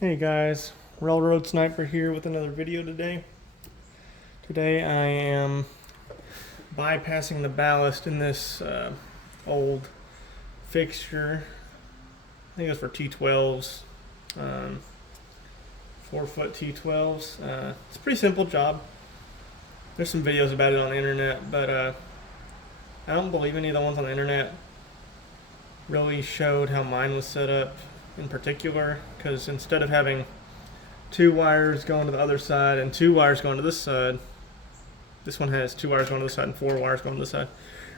Hey guys, Railroad Sniper here with another video today. Today I am bypassing the ballast in this old fixture. I think it was for T12s, 4-foot T12s. It's a pretty simple job. There's some videos about it on the internet, but I don't believe any of the ones on the internet really showed how mine was set up in particular, because instead of having two wires going to the other side and two wires going to this side, this one has two wires going to this side and four wires going to this side.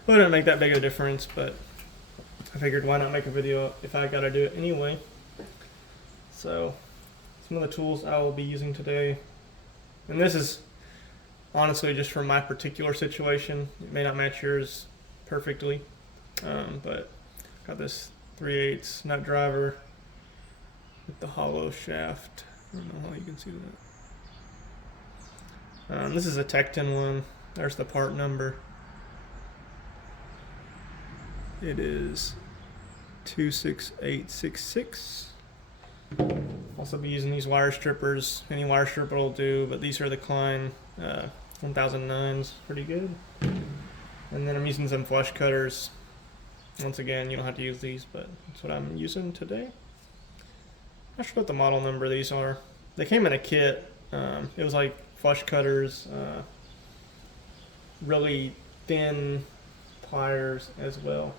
Really didn't make that big of a difference, but I figured why not make a video if I gotta do it anyway. So some of the tools I will be using today, and this is honestly just for my particular situation. It may not match yours perfectly, but got this 3/8 nut driver with the hollow shaft. I don't know how you can see that. This is a Tecton one. There's the part number. It is 26866. Also be using these wire strippers. Any wire stripper will do, but these are the Klein 1009s. Pretty good. And then I'm using some flush cutters. Once again, you don't have to use these, but that's what I'm using today. Not sure what the model number these are. They came in a kit. It was like flush cutters, really thin pliers as well.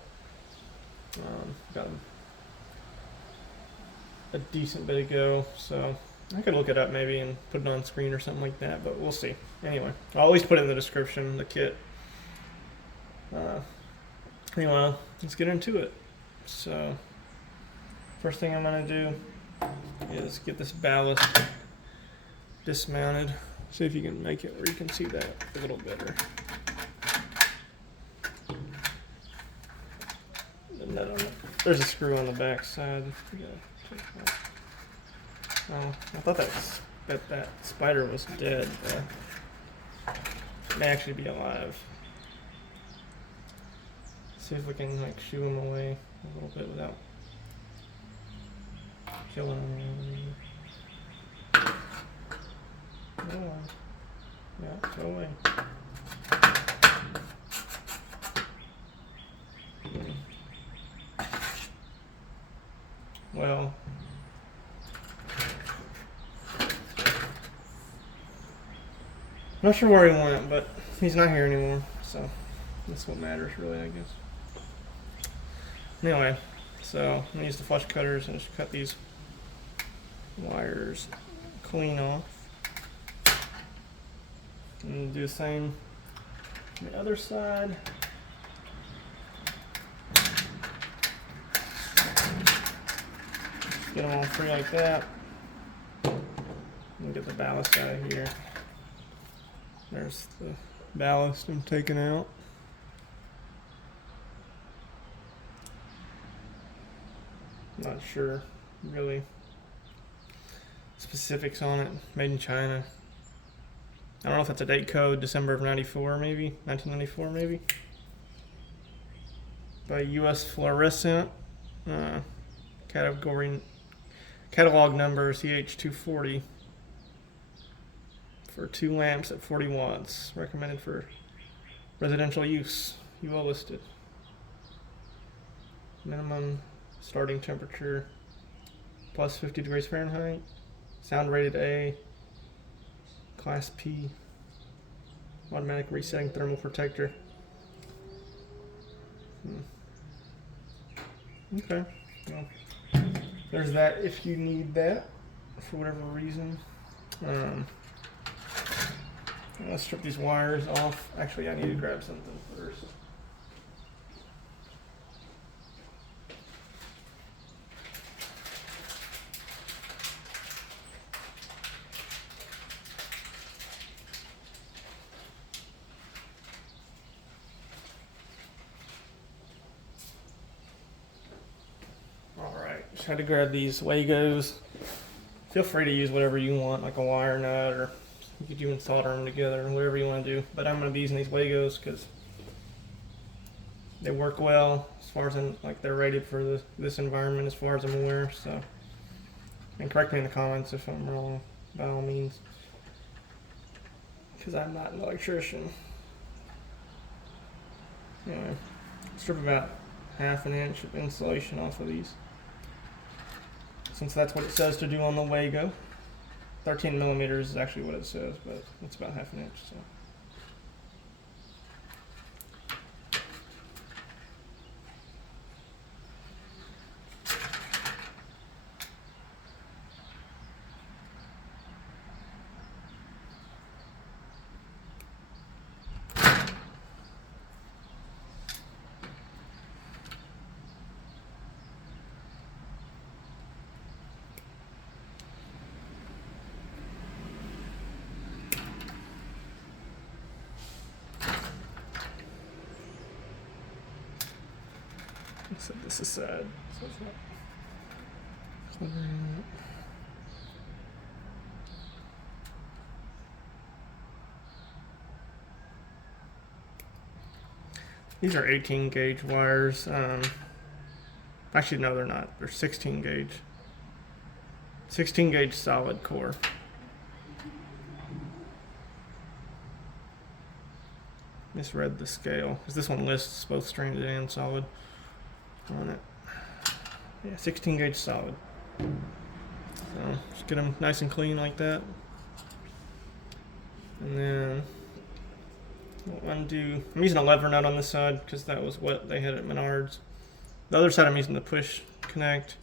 Got a decent bit ago, so I could look it up maybe and put it on screen or something like that, but we'll see. Anyway, I'll always put it in the description, the kit. Anyway, let's get into it. So, first thing I'm going to do is get this ballast dismounted. See if you can make it where you can see that a little better. There's a screw on the back side. Oh, I thought that spider was dead. It may actually be alive. See if we can like shoo him away a little bit without killing him. Go on. Yeah, go away. Well, not sure where he went, but he's not here anymore, so that's what matters really, I guess. Anyway, so I'm gonna use the flush cutters and just cut these wires clean off. And do the same on the other side. Get them all free like that. And get the ballast out of here. There's the ballast I'm taking out. Not sure really specifics on it. Made in China. I don't know if that's a date code, December of 94 maybe, 1994 maybe. By US Fluorescent, catalog number CH-240 for 2 lamps at 40 watts. Recommended for residential use. UL listed. Minimum starting temperature plus 50 degrees Fahrenheit. Sound rated A. Class P. Automatic resetting thermal protector. Okay. Well, there's that if you need that for whatever reason. Let's strip these wires off. Actually, I need to grab something first. Just had to grab these Legos. Feel free to use whatever you want, like a wire nut, or you could even solder them together, whatever you want to do. But I'm going to be using these Legos because they work well as far as like they're rated for this environment, as far as I'm aware. So And correct me in the comments if I'm wrong, by all means, because I'm not an electrician. Anyway, strip about 1/2 inch of insulation off of these, since that's what it says to do on the Wago. 13 millimeters is actually what it says, but it's about 1/2 inch. So. Set this aside so it's not cluttering up. These are 18 gauge wires. Actually, no, they're not. They're 16 gauge. 16 gauge solid core. Misread the scale because this one lists both stranded and solid on it. Yeah, 16 gauge solid. So just get them nice and clean like that, and then we'll undo. I'm using a lever nut on this side because that was what they had at Menards. The other side I'm using the push connect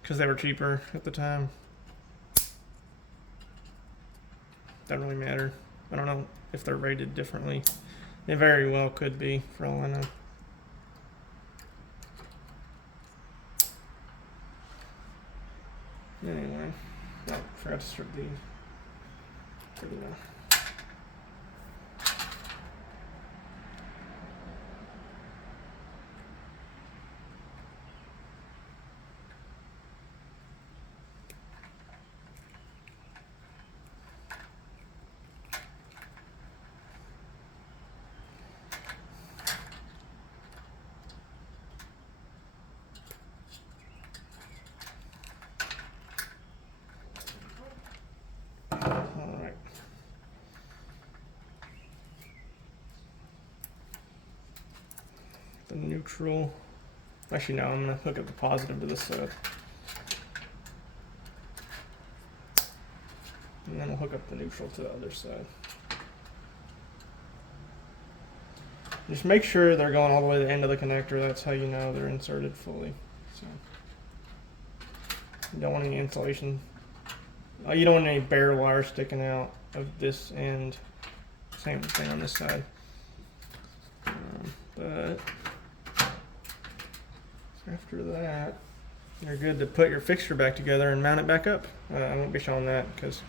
because they were cheaper at the time. Doesn't really matter. I don't know if they're rated differently. They very well could be, for all I know. Anyway, oh, forgot to strip these. There we go. The neutral. Actually, no, I'm going to hook up the positive to this side. And then we'll hook up the neutral to the other side. Just make sure they're going all the way to the end of the connector. That's how you know they're inserted fully. So you don't want any insulation. You don't want any bare wire sticking out of this end. Same thing on this side. But after that, you're good to put your fixture back together and mount it back up. I won't be showing that because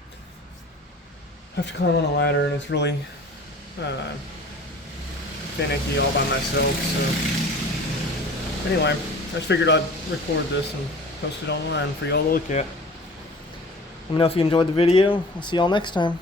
I have to climb on a ladder and it's really finicky all by myself. So anyway, I just figured I'd record this and post it online for y'all to look at. Let me know if you enjoyed the video. I'll see y'all next time.